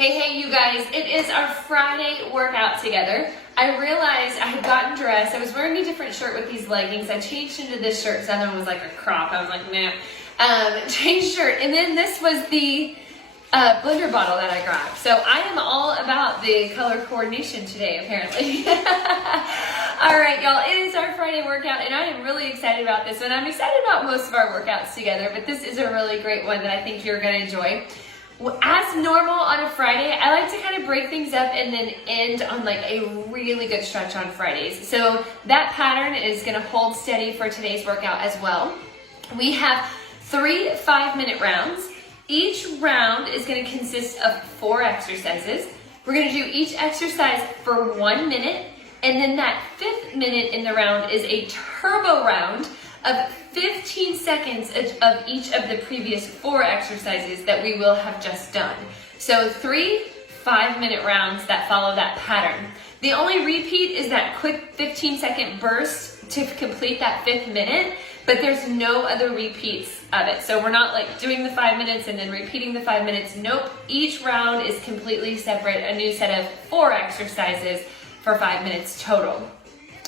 Hey, you guys, it is our Friday workout together. I realized I had gotten dressed. I was wearing a different shirt with these leggings. I changed into this shirt because that one was like a crop. I was like, nah. Changed shirt. And then this was the blender bottle that I grabbed. So I am all about the color coordination today, apparently. All right, y'all, it is our Friday workout, and I am really excited about this one. I'm excited about most of our workouts together, but this is a really great one that I think you're going to enjoy. As normal on a Friday, I like to kind of break things up and then end on like a really good stretch on Fridays. So that pattern is going to hold steady for today's workout as well. We have 3 5-minute rounds. Each round is going to consist of 4 exercises. We're going to do each exercise for 1 minute, and then that 5th minute in the round is a turbo round of 15 seconds of each of the previous 4 exercises that we will have just done. So 3 5-minute rounds that follow that pattern. The only repeat is that quick 15-second burst to complete that 5th minute, but there's no other repeats of it. So we're not like doing the 5 minutes and then repeating the 5 minutes. Nope, each round is completely separate, a new set of 4 exercises for 5 minutes total.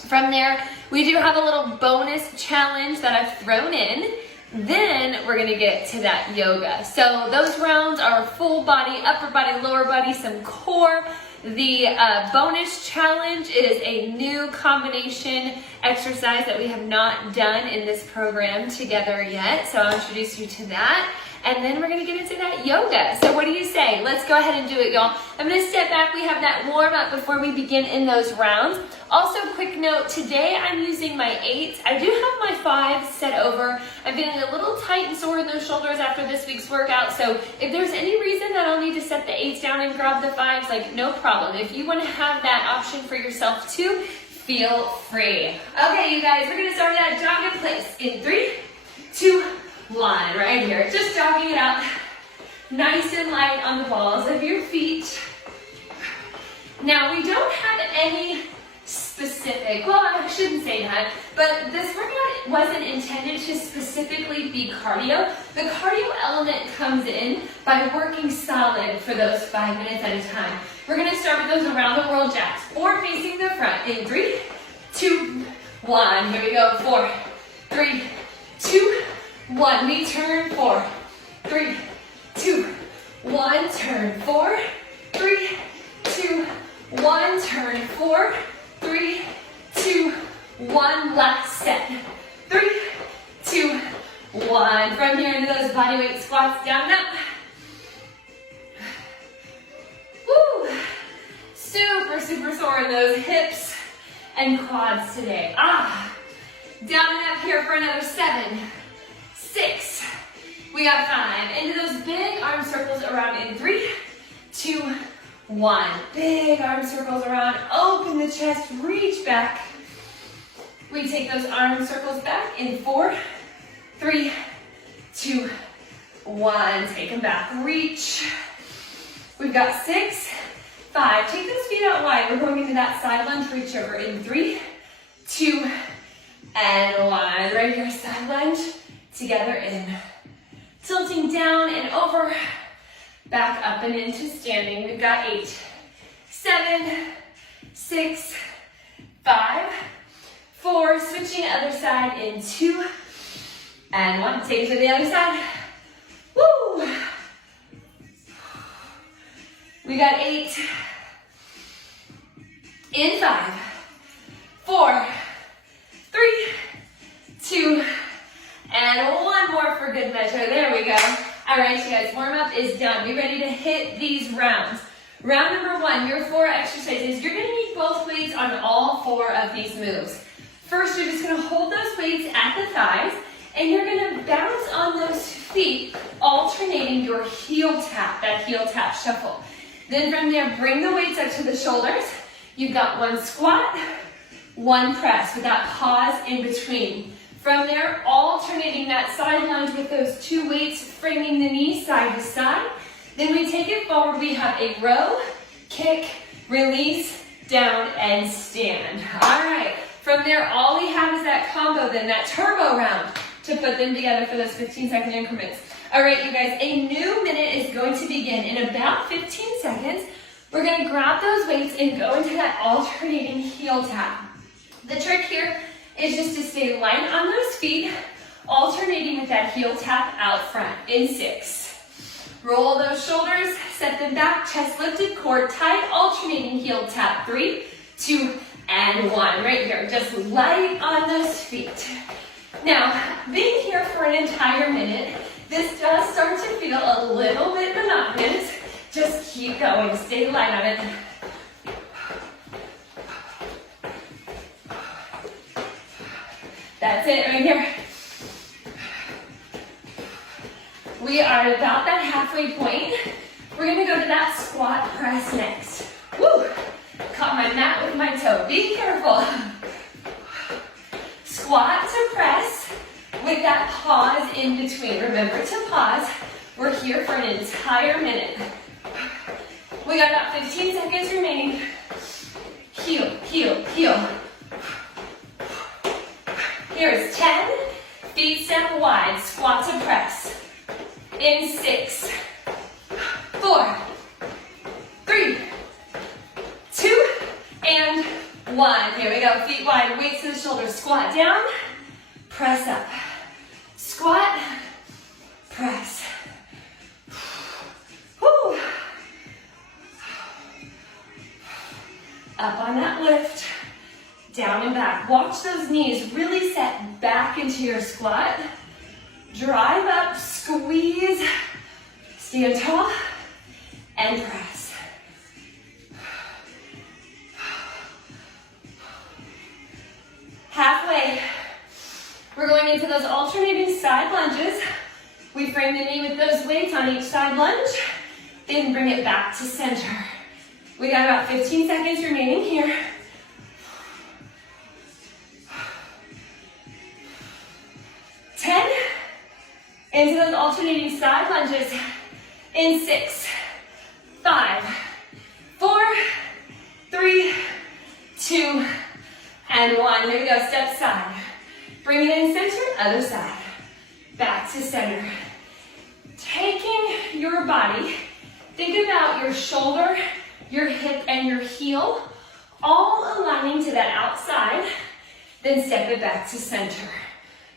From there, we do have a little bonus challenge that I've thrown in. Then we're gonna get to that yoga. So those rounds are full body, upper body, lower body, some core. The bonus challenge is a new combination exercise that we have not done in this program together yet. So I'll introduce you to that. And then we're gonna get into that yoga. So what do you say? Let's go ahead and do it, y'all. I'm gonna step back. We have that warm up before we begin in those rounds. Also, quick note, today I'm using my 8s. I do have my 5s set over. I'm feeling a little tight and sore in those shoulders after this week's workout. So if there's any reason that I'll need to set the 8s down and grab the 5s, like no problem. If you wanna have that option for yourself too, feel free. Okay, you guys, we're gonna start that jog in place in 3, 2, 1, right here. Just jogging it out, nice and light on the balls of your feet. Now, we don't have any specific, well, I shouldn't say that, but this workout wasn't intended to specifically be cardio. The cardio element comes in by working solid for those 5 minutes at a time. We're gonna start with those around the world jacks, or facing the front in 3, 2, 1. Here we go, 4, 3, 2, 1. We turn 4, 3, 2, 1. Turn 4, 3, 2, 1. Turn 4, 3, 2, 1. Last set. 3, 2, 1. From here into those bodyweight squats, down and up. Woo! Super, super sore in those hips and quads today. Down and up here for another 7, 6. We got 5. Into those big arm circles around in 3, 2, 1. Big arm circles around. Open the chest, reach back. We take those arm circles back in 4, 3, 2, 1. Take them back, reach. We've got 6, 5. Take those feet out wide. We're going into that side lunge reach over in 3, 2, and 1. Right here, side lunge. Together in. Tilting down and over. Back up and into standing. We've got 8, 7, 6, 5, 4. Switching other side in 2, and 1. Take it to the other side. Woo! We got 8, in 5, 4, 3, 2, and 1 more for good measure. There we go. All right, you guys, warm up is done. Be ready to hit these rounds. Round number 1, your 4 exercises. You're gonna need both weights on all 4 of these moves. First, you're just gonna hold those weights at the thighs, and you're gonna bounce on those feet, alternating your heel tap, that heel tap shuffle. Then from there, bring the weights up to the shoulders. You've got 1 squat, 1 press with that pause in between. From there, alternating that side lunge with those 2 weights, framing the knees side to side. Then we take it forward. We have a row, kick, release, down, and stand. All right. From there, all we have is that combo then, that turbo round to put them together for those 15-second increments. All right, you guys, a new minute is going to begin in about 15 seconds. We're gonna grab those weights and go into that alternating heel tap. The trick here is just to stay light on those feet, alternating with that heel tap out front in 6. Roll those shoulders, set them back, chest lifted, core tight, alternating heel tap. 3, 2, and 1. Right here, just light on those feet. Now, being here for an entire minute, this does start to feel a little bit monotonous. Just keep going, stay light on it. That's it right here. We are about that halfway point. We're gonna go to that squat press next. Woo! Caught my mat with my toe. Be careful. Squat to press with that pause in between. Remember to pause. We're here for an entire minute. We got about 15 seconds remaining. Heel, heel, heel. Here's 10. Feet step wide. Squat to press. In 6, 4, 3, 2, and 1. Here we go. Feet wide, weights to the shoulders. Squat down, press up. Squat, press. Woo. Up on that lift, down and back. Watch those knees really set back into your squat. Drive up, squeeze, stand tall, and press. Halfway, we're going into those alternating side lunges. We frame the knee with those weights on each side lunge, then bring it back to center. We got about 15 seconds remaining here. 10. Into those alternating side lunges in 6, 5, 4, 3, 2, and 1. Here we go, step side. Bring it in center, other side. Back to center. Taking your body, think about your shoulder, your hip, and your heel, all aligning to that outside, then step it back to center.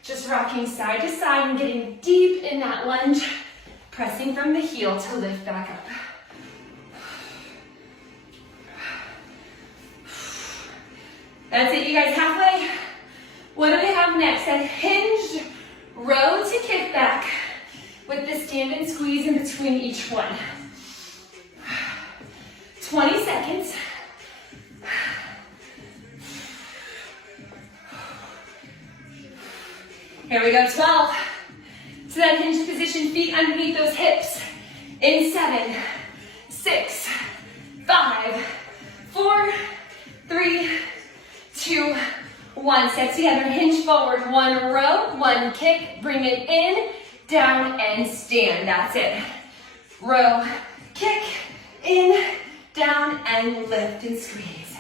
Just rocking side to side and getting deep in that lunge, pressing from the heel to lift back up. That's it, you guys, halfway. What do we have next? A hinged row to kick back with the stand and squeeze in between each one. 20 seconds. Here we go, 12. To that hinged position, feet underneath those hips. In 7, 6, 5, 4, 3, 2, 1. Step together, hinge forward. 1 row, 1 kick. Bring it in, down, and stand. That's it. Row, kick, in, down, and lift and squeeze.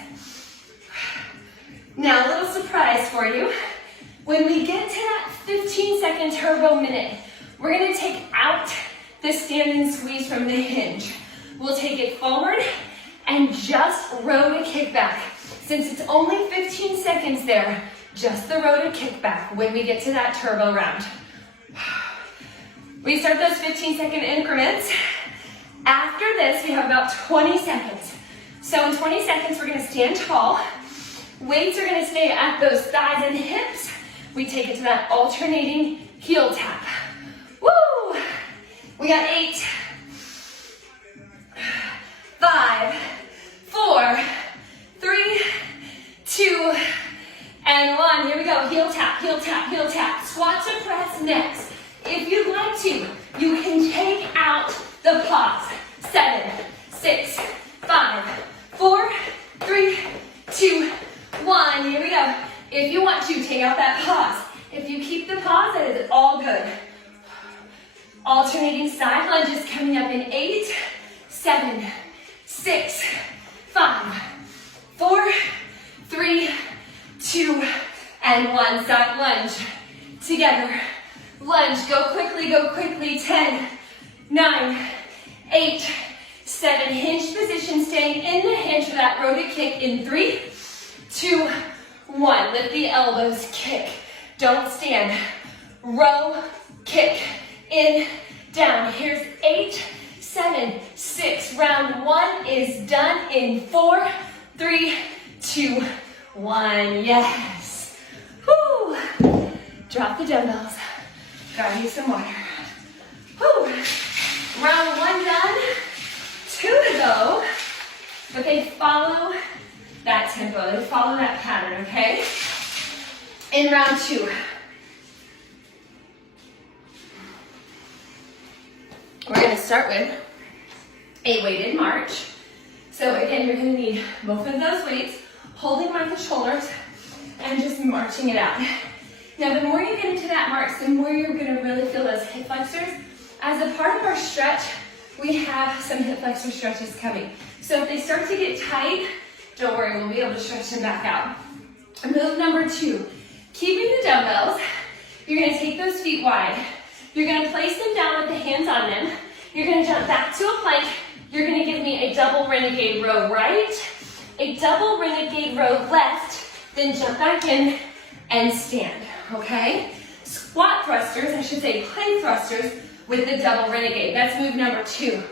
Now, a little surprise for you. When we get to that 15-second turbo minute, we're gonna take out the stand and squeeze from the hinge. We'll take it forward and just row to kick back. Since it's only 15 seconds there, just the row to kick back when we get to that turbo round. We start those 15-second increments. After this, we have about 20 seconds. So in 20 seconds, we're gonna stand tall. Weights are gonna stay at those thighs and hips. We take it to that alternating heel tap. Woo! We got 8, 5, 4, 3, 2, and 1. Here we go. Heel tap, heel tap, heel tap. Squat to press next. If you'd like to, you can take out the pause. 7, 6, 5, 4, 3, 2, 1. Here we go. If you want to, take out that pause. If you keep the pause, that is all good. Alternating side lunges coming up in 8, 7, 6, 5, 4, 3, 2, and 1. Side lunge. Together. Lunge. Go quickly, go quickly. 10, 9, 8, hinged position, staying in the hinge for that rotated kick in 3, 2, 1. Lift the elbows, kick. Don't stand. Row, kick, in, down. Here's 8, 7, 6. Round 1 is done in 4, 3, 2, 1. Yes. Woo. Drop the dumbbells. Grab you some water. Woo. Round 1 done. 2 to go. But they follow that tempo. They follow that pattern, okay? In round 2. We're going to start with a weighted march. So again, you're going to need both of those weights, holding by the shoulders, and just marching it out. Now, the more you get into that march, the more you're going to really feel those hip flexors. As a part of our stretch, we have some hip flexor stretches coming. So if they start to get tight, don't worry, we'll be able to stretch them back out. Move number 2, keeping the dumbbells, you're going to take those feet wide. You're going to place them down with the hands on them. You're going to jump back to a plank. You're going to give me a double renegade row right, a double renegade row left, then jump back in and stand, okay? Squat thrusters, I should say plank thrusters with the double renegade. That's move number 2.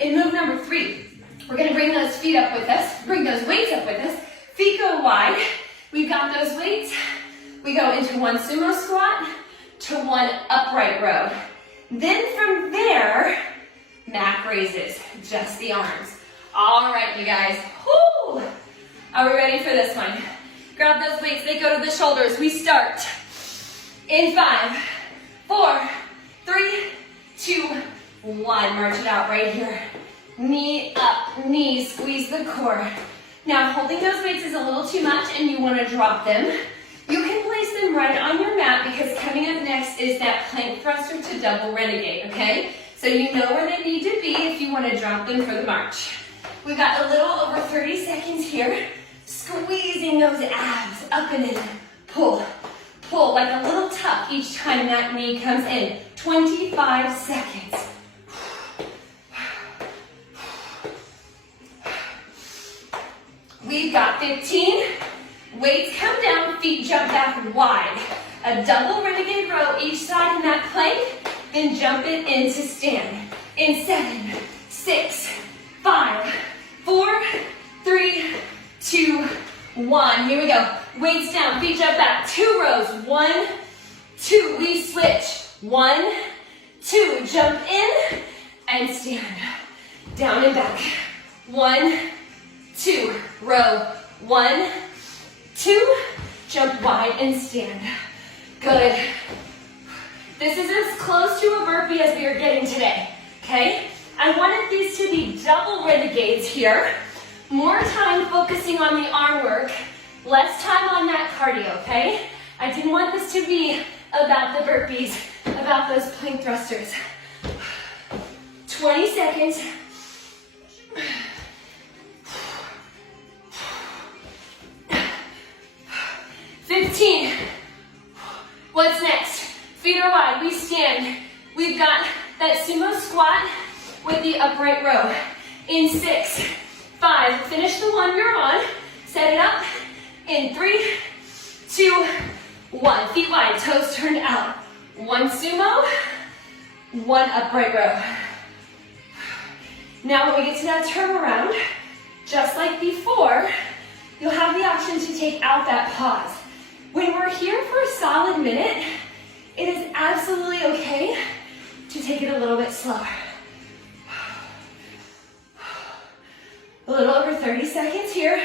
In move number 3, we're going to bring those feet up with us, bring those weights up with us. Feet go wide. We've got those weights. We go into one sumo squat to one upright row. Then from there, Mac raises, just the arms. All right, you guys. Whoo! Are we ready for this one? Grab those weights, they go to the shoulders. We start in 5, 4, 3, 2, 1. March it out right here. Knee up, knee, squeeze the core. Now, holding those weights is a little too much and you want to drop them. You can place them right on your mat because coming up next is that plank thruster to double renegade, okay? So you know where they need to be if you want to drop them for the march. We've got a little over 30 seconds here. Squeezing those abs up and in. Pull, pull, like a little tuck each time that knee comes in. 25 seconds. We've got 15. Weights come down, feet jump back wide. A double renegade row each side in that plank, then jump it into stand. In 7, 6, 5, 4, 3, 2, 1. Here we go. Weights down, feet jump back. 2 rows. 1, 2. We switch. 1, 2. Jump in and stand. Down and back. 1, 2. Row. 1, 2. Jump wide and stand. Good. This is as close to a burpee as we are getting today, okay? I wanted these to be double renegades here. More time focusing on the arm work, less time on that cardio, okay? I didn't want this to be about the burpees, about those plank thrusters. 20 seconds. 15. What's next? Feet are wide, we stand. We've got that sumo squat with the upright row. In 6, 5, finish the one you're on. Set it up. In 3, 2, 1. Feet wide, toes turned out. 1 sumo, 1 upright row. Now when we get to that turnaround, just like before, you'll have the option to take out that pause. When we're here for a solid minute, it is absolutely okay to take it a little bit slower. A little over 30 seconds here.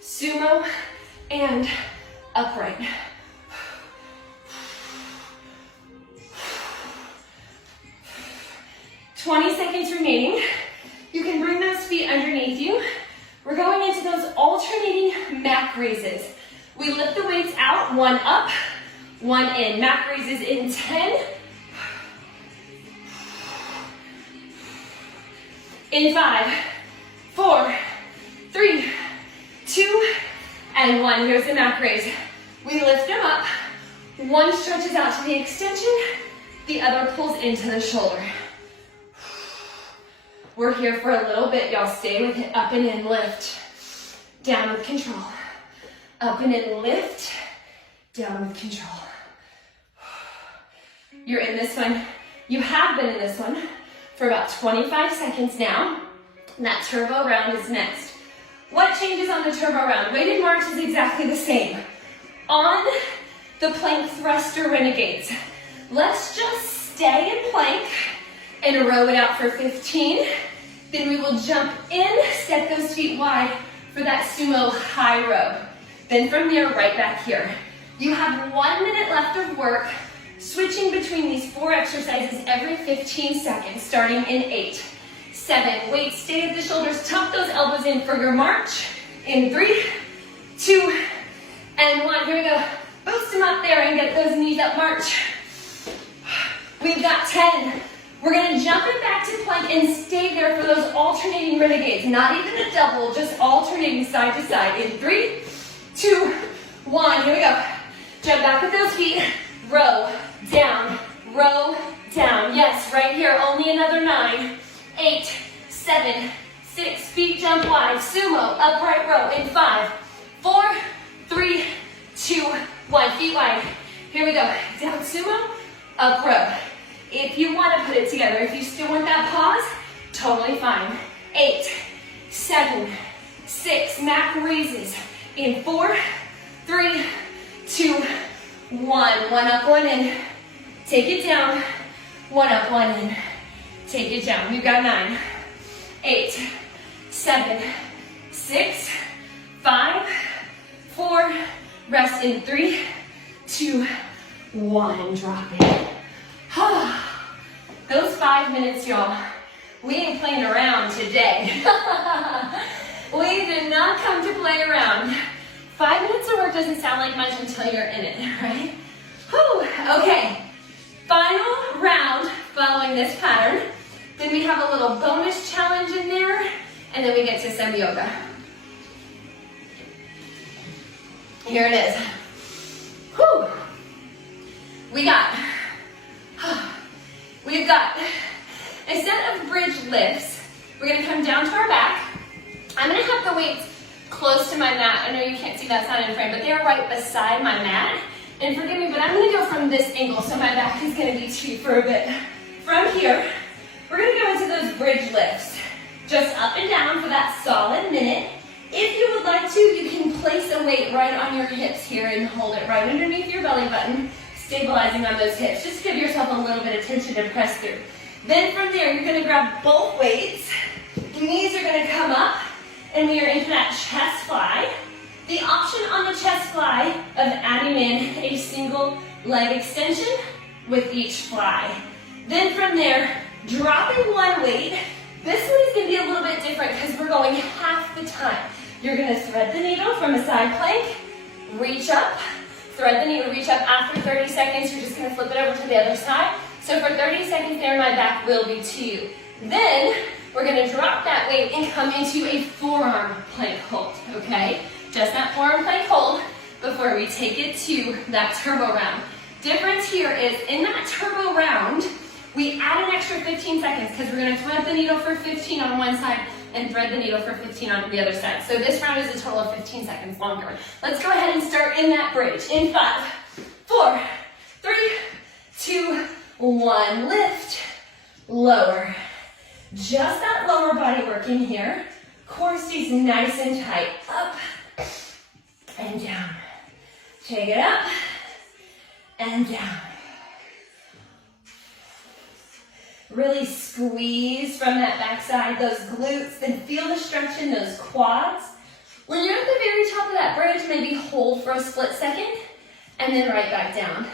Sumo and upright. "20 seconds remaining. You can bring those feet underneath you. We're going into those alternating Mac raises. We lift the weights out, 1 up, 1 in. Mac raises in 10. In 5, 4, 3, 2, and 1. Here's the Mac raise. We lift them up. One stretches out to the extension, the other pulls into the shoulder. We're here for a little bit, y'all. Stay with it. Up and in, lift. Down with control. Up and in, lift. Down with control. You're in this one. You have been in this one for about 25 seconds now. And that turbo round is next. What changes on the turbo round? Weighted march is exactly the same. On the plank thruster renegades, let's just stay in plank and row it out for 15. Then we will jump in, step those feet wide for that sumo high row. Then from there, right back here. You have 1 minute left of work, switching between these 4 exercises every 15 seconds, starting in 8, 7, wait, stay at the shoulders, tuck those elbows in for your march. In 3, 2, and 1. Here we go. Boost them up there and get those knees up, march. We've got 10. We're gonna jump it back to plank and stay there for those alternating renegades. Not even a double, just alternating side to side. In 3, 2, 1. Here we go. Jump back with those feet. Row, down, row, down. Yes, right here, only another 9, 8, 7, 6, feet jump wide. Sumo, upright row. In 5, 4, 3, 2, 1. Feet wide. Here we go. Down sumo, up row. If you want to put it together, if you still want that pause, totally fine. 8, 7, 6, Mac raises. In 4, 3, 2, 1. 1 up, 1 in. Take it down. 1 up, 1 in. Take it down. We've got 9, 8, 7, 6, 5, 4. Rest in 3, 2, 1. Drop it. Those 5 minutes, y'all, we ain't playing around today. We did not come to play around. 5 minutes of work doesn't sound like much until you're in it, right? Whew. Okay, final round following this pattern. Then we have a little bonus challenge in there, and then we get to some yoga. Here it is. Whew. We've got, instead of bridge lifts, we're gonna come down to our back. I'm gonna have the weights close to my mat. I know you can't see that sign in frame, but they're right beside my mat. And forgive me, but I'm gonna go from this angle, so my back is gonna be to you for a bit. From here, we're gonna go into those bridge lifts. Just up and down for that solid minute. If you would like to, you can place a weight right on your hips here and hold it right underneath your belly button, stabilizing on those hips. Just give yourself a little bit of tension to press through. Then from there, you're gonna grab both weights. Knees are gonna come up, and we are into that chest fly. The option on the chest fly of adding in a single leg extension with each fly. Then from there, dropping one weight. This one is gonna be a little bit different because we're going half the time. You're gonna thread the needle from a side plank, reach up, thread the needle, reach up. After 30 seconds, you're just gonna flip it over to the other side. So for 30 seconds there, my back will be to you. Then we're gonna drop that weight and come into a forearm plank hold, okay? Just that forearm plank hold before we take it to that turbo round. Difference here is in that turbo round, we add an extra 15 seconds because we're gonna thread the needle for 15 on one side and thread the needle for 15 on the other side. So this round is a total of 15 seconds longer. Let's go ahead and start in that bridge. In 5, 4, 3, 2, 1. Lift, lower. Just that lower body working here. Core stays nice and tight. Up and down. Take it up and down. Really squeeze from that backside, those glutes, then feel the stretch in those quads. When you're at the very top of that bridge, maybe hold for a split second, and then right back down.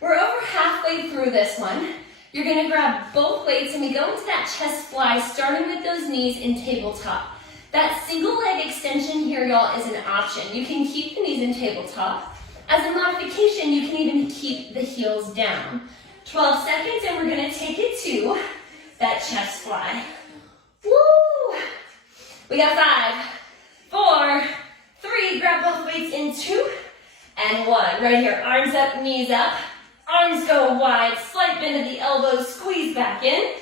We're over halfway through this one. You're gonna grab both weights, and we go into that chest fly, starting with those knees in tabletop. That single leg extension here, y'all, is an option. You can keep the knees in tabletop. As a modification, you can even keep the heels down. 12 seconds, and we're gonna take it to that chest fly. Woo! We got 5, 4, 3, grab both weights in 2, and 1. Right here, arms up, knees up. Arms go wide, slight bend of the elbows, squeeze back in,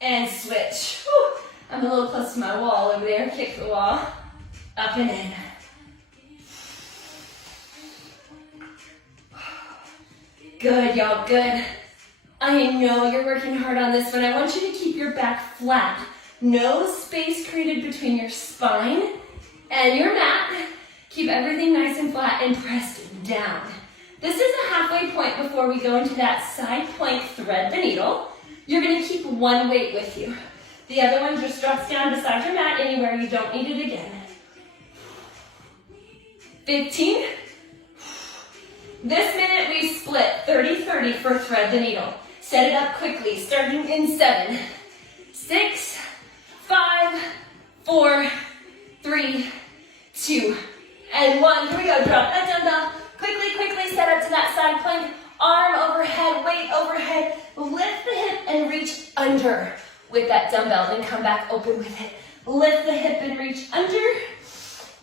and switch. Woo. I'm a little close to my wall over there. Kick the wall. Up and in. Good, y'all, good. I know you're working hard on this one. I want you to keep your back flat. No space created between your spine and your mat. Keep everything nice and flat and pressed down. This is a halfway point before we go into that side plank, thread the needle. You're gonna keep one weight with you. The other one just drops down beside your mat anywhere you don't need it again. 15. This minute we split 30-30 for thread the needle. Set it up quickly, starting in 7, 6, 5, 4, 3, 2, and 1. Here we go, drop that dumbbell. Quickly, quickly set up to that side plank. Arm overhead, weight overhead. Lift the hip and reach under with that dumbbell. Then come back open with it. Lift the hip and reach under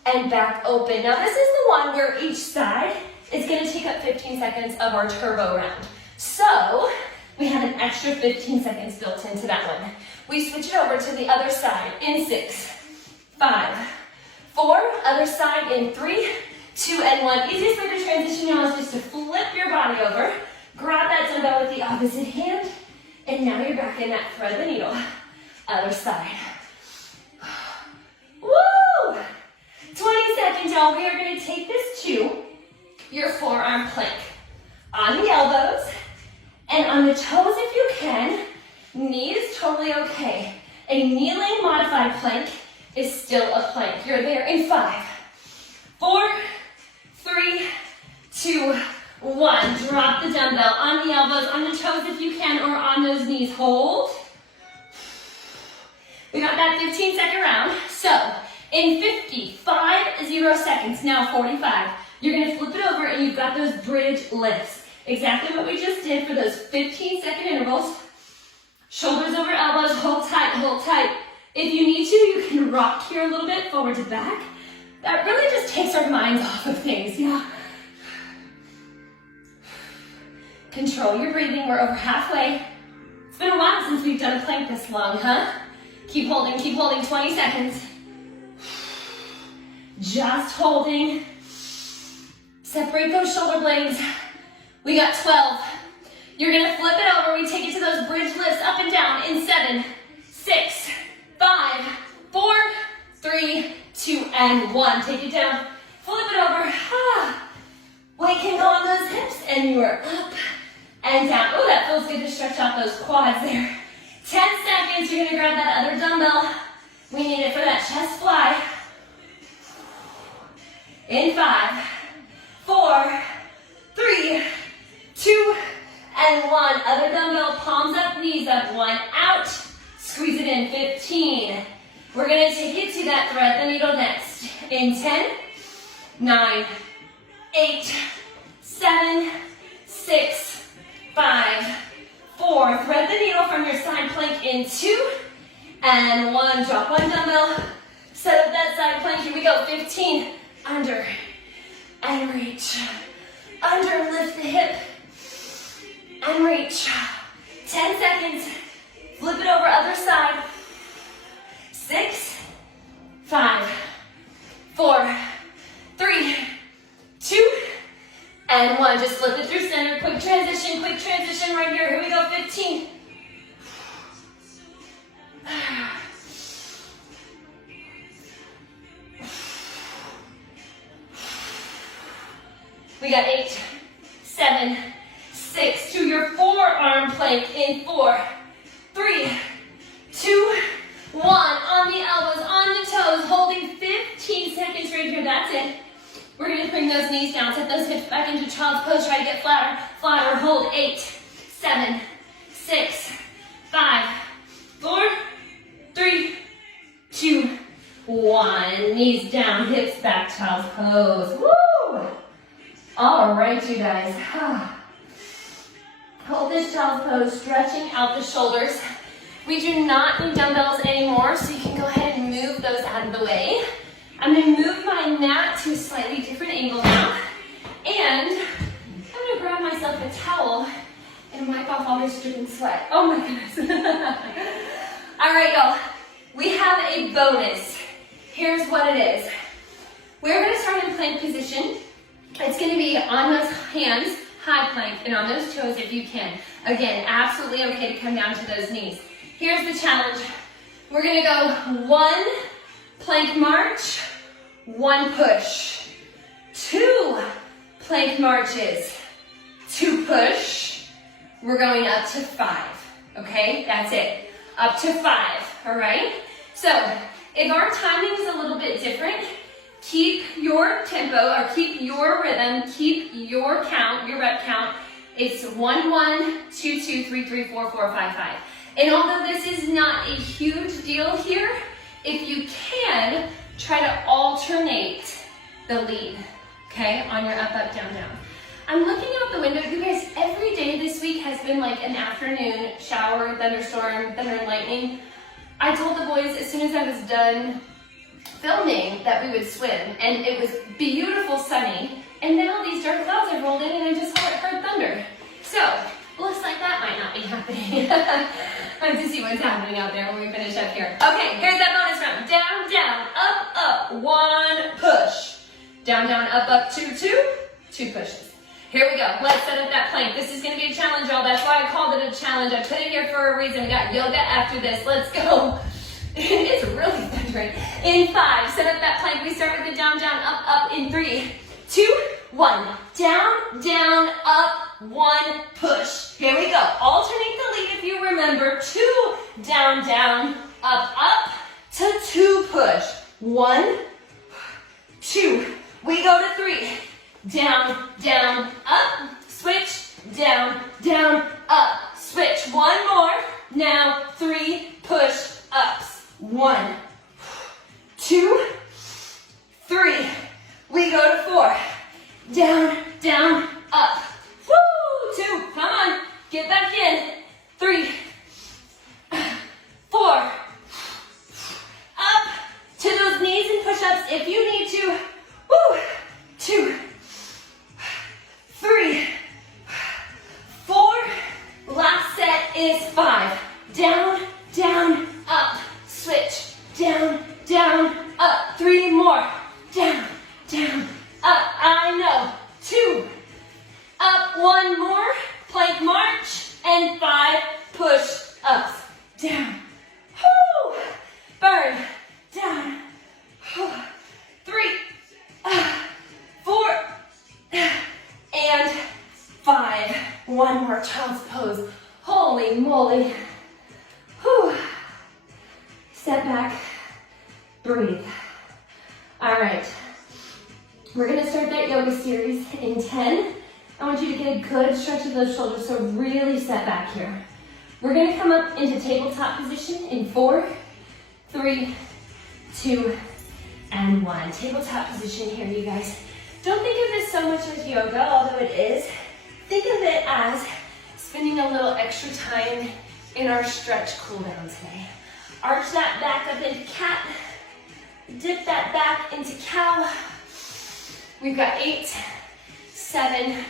and back open. Now this is the one where each side is going to take up 15 seconds of our turbo round. So we have an extra 15 seconds built into that one. We switch it over to the other side in 6, 5, 4, other side in 3, 2, and 1. Easiest way to transition now is just to flip your body over, grab that dumbbell with the opposite hand, and now you're back in that thread the needle. Other side. Woo! 20 seconds, y'all. We are going to take this to your forearm plank. On the elbows and on the toes if you can. Knees totally okay. A kneeling modified plank is still a plank. You're there in 5, 4, 3, 2, 1. Drop the dumbbell on the elbows, on the toes if you can, or on those knees. Hold. We got that 15-second round. So in 0 seconds, now 45, you're going to flip it over and you've got those bridge lifts. Exactly what we just did for those 15-second intervals. Shoulders over elbows, hold tight, hold tight. If you need to, you can rock here a little bit, forward to back. That really just takes our minds off of things, yeah. Control your breathing, we're over halfway. It's been a while since we've done a plank this long, huh? Keep holding, 20 seconds. Just holding. Separate those shoulder blades. We got 12. You're gonna flip it over. We take it to those bridge lifts up and down in 7, 6, 5, 4, 3, 2, and 1. Take it down. Flip it over. Weight can go on those hips, and you are up and down. Oh, that feels good to stretch out those quads there. 10 seconds. You're gonna grab that other dumbbell. We need it for that chest fly. In 5, 4, 3, 2, and 1. Other dumbbell, palms up, knees up, 1 out. Squeeze it in, 15. We're gonna take it to that thread the needle next. In 10, 9, 8, 7, 6, 5, 4. Thread the needle from your side plank in 2, and 1. Drop one dumbbell, set up that side plank. Here we go, 15. Under and reach. Under, lift the hip and reach. 10 seconds. Flip it over, other side. 6, 5, 4, 3, 2, and 1. Just flip it through center. Quick transition right here. Here we go, 15. We got 8, 7, 6, to your forearm plank in 4, 3, 2, 1. On the elbows, on the toes, holding 15 seconds right here. That's it. We're going to bring those knees down, set those hips back into child's pose. Try to get flatter, flatter. Hold 8, 7, 6, 5, 4, 3, 2, 1. Knees down, hips back, child's pose. Woo! All right, you guys. Hold this child's pose, stretching out the shoulders. We do not need dumbbells anymore, so you can go ahead and move those out of the way. I'm going to move my mat to a slightly different angle now. And I'm going to grab myself a towel and wipe off all this dripping sweat. Oh my goodness. All right, y'all. we have a bonus. Here's what it is. We're gonna start in plank position. It's gonna be on those hands, high plank, and on those toes if you can. Again, absolutely okay to come down to those knees. Here's the challenge. We're gonna go 1 plank march, 1 push. 2 plank marches, 2 push. We're going up to 5, okay? That's it, up to 5, all right? So, if our timing is a little bit different, keep your tempo, or keep your rhythm, keep your count, your rep count. It's 1, 1, 2, 2, 3, 3, 4, 4, 5, 5. And although this is not a huge deal here, if you can, try to alternate the lead, okay, on your up, up, down, down. I'm looking out the window. You guys, every day this week has been like an afternoon shower, thunderstorm, thunder and lightning. I told the boys as soon as I was done filming that we would swim, and it was beautiful sunny, and now these dark clouds have rolled in and I just heard thunder. So, looks like that might not be happening. I have to see what's happening out there when we finish up here. Okay, here's that bonus round. Down, down, up, up, 1 push. Down, down, up, up, 2, 2, 2 pushes. Here we go. Let's set up that plank. This is going to be a challenge, y'all. That's why I called it a challenge. I put it here for a reason. We got yoga after this. Let's go. It's really thundering. In 5, set up that plank. We start with the down, down, up, up in 3, 2, 1. Down, down, up, 1 push. Here we go. Alternate the lead if you remember. 2, down, down, up, up to 2 push. 1, 2. We go to 3. Down, down, up, switch, down, down, up, switch. 1 more. Now 3 push ups. 1, 2, 3. We go to 4. Down, down, up. Woo! 2. Come on. Get back in. 3, 4. Up to those knees and push-ups if you need to. Woo! 2, 3, 4. Last set is 5. Down, down, up. Switch. Down, down, up. 3 more. Down, down, up. I know. 2. Up. 1 more. Plank march. And 5 push ups. Down. Woo! Burn. Down. 3, 4, and 5. 1 more child's pose. Holy moly. Whew. Step back. Breathe. All right. We're going to start that yoga series in 10. I want you to get a good stretch of those shoulders, so really step back here. We're going to come up into tabletop position in 4, 3, 2, and 1. Tabletop position here, you guys. Don't think of this so much as yoga, although it is. Think of it as spending a little extra time in our stretch cool down today. Arch that back up into cat. Dip that back into cow. We've got 8, 7,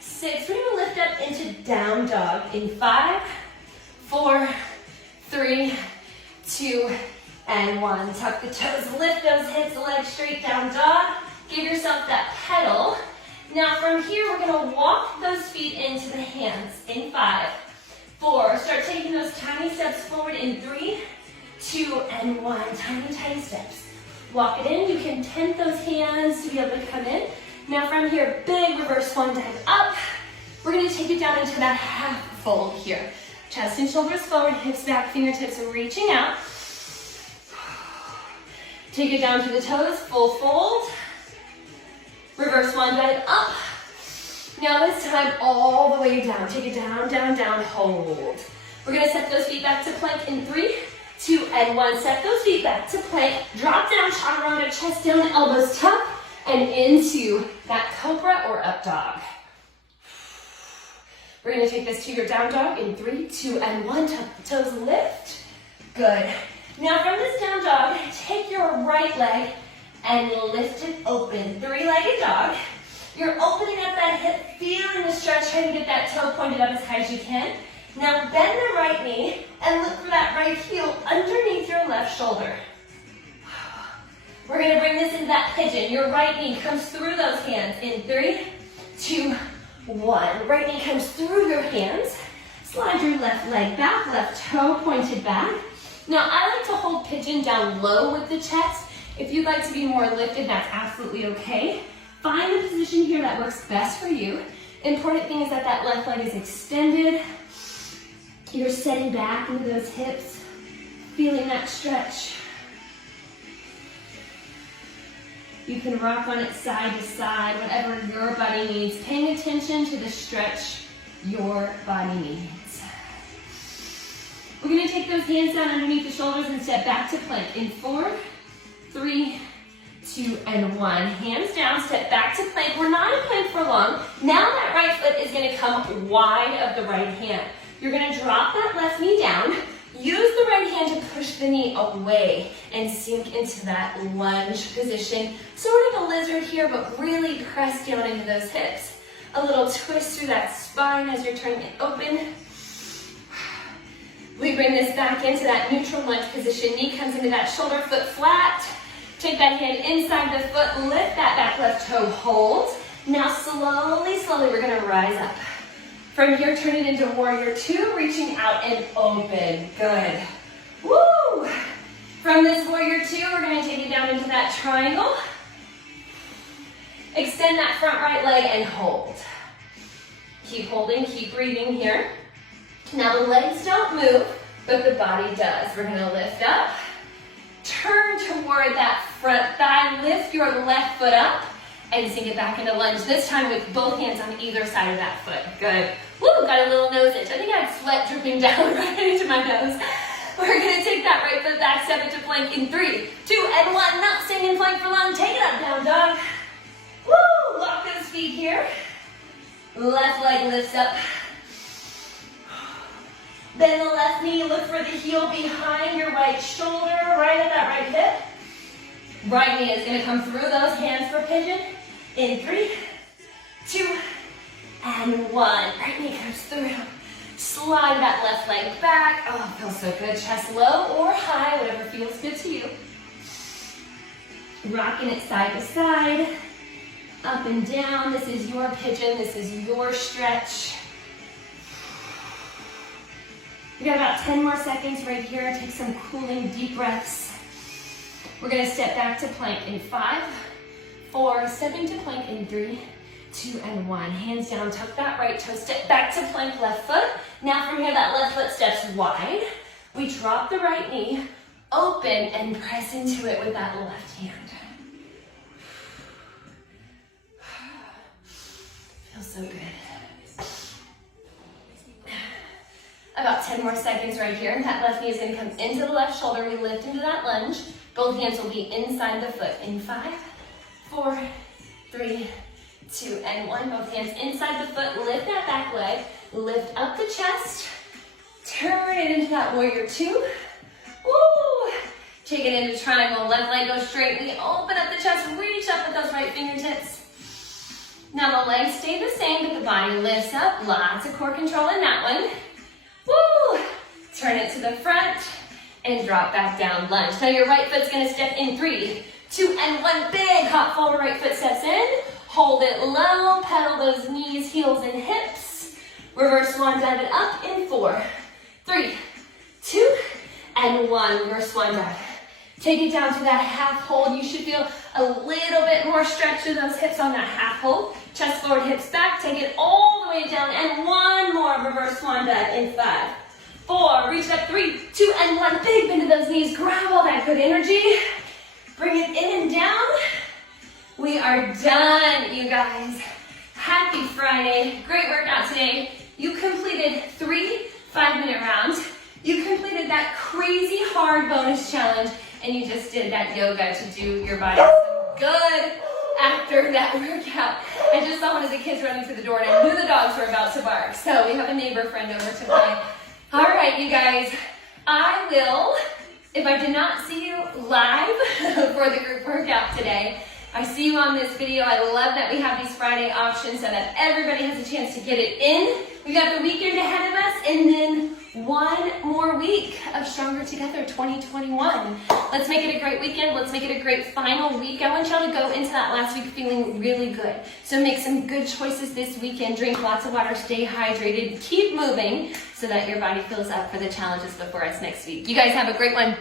6. We're going to lift up into down dog in 5, 4, 3, 2, and 1. Tuck the toes, lift those hips, legs straight, down dog. Give yourself that pedal. Now from here, we're going to walk those feet into the hands in 5, 4. Start taking those tiny steps forward in 3, 2, and 1. Tiny, tiny steps. Walk it in. You can tent those hands to be able to come in. Now from here, big reverse one dive up. We're going to take it down into that half fold here. Chest and shoulders forward, hips back, fingertips reaching out. Take it down to the toes, full fold. Reverse one dive up. Now this time all the way down. Take it down, down, down, hold. We're going to set those feet back to plank in 3, 2, and 1. Set those feet back to plank. Drop down, chaturanga, chest down, elbows tuck, and into that cobra or up dog. We're going to take this to your down dog in 3, 2, and 1. Tuck the toes, lift. Good. Now from this down dog, take your right leg and lift it open. 3-legged dog. You're opening up that hip, feeling the stretch, trying to get that toe pointed up as high as you can. Now bend the right knee and look for that right heel underneath your left shoulder. We're gonna bring this into that pigeon. Your right knee comes through those hands in 3, 2, 1. Right knee comes through your hands. Slide your left leg back, left toe pointed back. Now I like to hold pigeon down low with the chest. If you'd like to be more lifted, that's absolutely okay. Find the position here that works best for you. Important thing is that that left leg is extended. You're setting back into those hips, feeling that stretch. You can rock on it side to side, whatever your body needs. Paying attention to the stretch your body needs. We're going to take those hands down underneath the shoulders and step back to plank in 4, 3, 2, and 1. Hands down, step back to plank. We're not in plank for long. Now that right foot is going to come wide of the right hand. You're going to drop that left knee down. Use the right hand to push the knee away and sink into that lunge position. Sort of a lizard here, but really press down into those hips. A little twist through that spine as you're turning it open. We bring this back into that neutral lunge position. Knee comes into that shoulder, foot flat. Take that hand inside the foot, lift that back left toe, hold. Now slowly, we're gonna rise up. From here, turn it into warrior 2, reaching out and open. Good. Woo! From this warrior 2, we're gonna take it down into that triangle. Extend that front right leg and hold. Keep holding, keep breathing here. Now the legs don't move, but the body does. We're gonna lift up. Turn toward that front thigh, lift your left foot up, and sink it back into lunge. This time with both hands on either side of that foot. Good. Woo, got a little nose itch. I think I had sweat dripping down right into my nose. We're gonna take that right foot back, step into plank in 3, 2, and 1. Not staying in plank for long. Take it up, down dog. Woo, lock those feet here. Left leg lifts up. Bend the left knee, look for the heel behind your right shoulder, right at that right hip. Right knee is gonna come through those hands for pigeon. In 3, 2, and 1. Right knee comes through. Slide that left leg back. Oh, it feels so good. Chest low or high, whatever feels good to you. Rocking it side to side, up and down. This is your pigeon. This is your stretch. We got about 10 more seconds right here. Take some cooling deep breaths. We're gonna step back to plank in 5, 4, step into plank in 3, 2, and 1. Hands down, tuck that right toe, step back to plank, left foot. Now from here, that left foot steps wide. We drop the right knee, open, and press into it with that left hand. Feels so good. About 10 more seconds right here. That left knee is gonna come into the left shoulder. We lift into that lunge. Both hands will be inside the foot. In 5, 4, 3, 2, and 1. Both hands inside the foot. Lift that back leg. Lift up the chest. Turn it into that warrior 2. Woo! Take it into triangle. Left leg goes straight. We open up the chest. Reach up with those right fingertips. Now the legs stay the same, but the body lifts up. Lots of core control in that one. Woo! Turn it to the front and drop back down, lunge. Now your right foot's gonna step in 3, 2, and 1. Big hop forward, right foot steps in. Hold it low, pedal those knees, heels, and hips. Reverse swan dive it up in 4, 3, 2, and 1. Reverse swan dive. Take it down to that half hold. You should feel a little bit more stretch to those hips on that half hold. Chest forward, hips back. Take it all the way down. And 1 more reverse swan dive in 5, 4. Reach up 3, 2, and 1. Big bend to those knees. Grab all that good energy. Bring it in and down. We are done, you guys. Happy Friday. Great workout today. You completed 3 5-minute rounds. You completed that crazy hard bonus challenge. And you just did that yoga to do your body some good after that workout. I just saw one of the kids running through the door and I knew the dogs were about to bark. So we have a neighbor friend over to play. All right, you guys, I will, if I did not see you live for the group workout today, I see you on this video. I love that we have these Friday options so that everybody has a chance to get it in We got the weekend ahead of us, and then one more week of Stronger Together 2021. Let's make it a great weekend. Let's make it a great final week. I want y'all to go into that last week feeling really good. So make some good choices this weekend. Drink lots of water, stay hydrated, keep moving so that your body fills up for the challenges before us next week. You guys have a great one.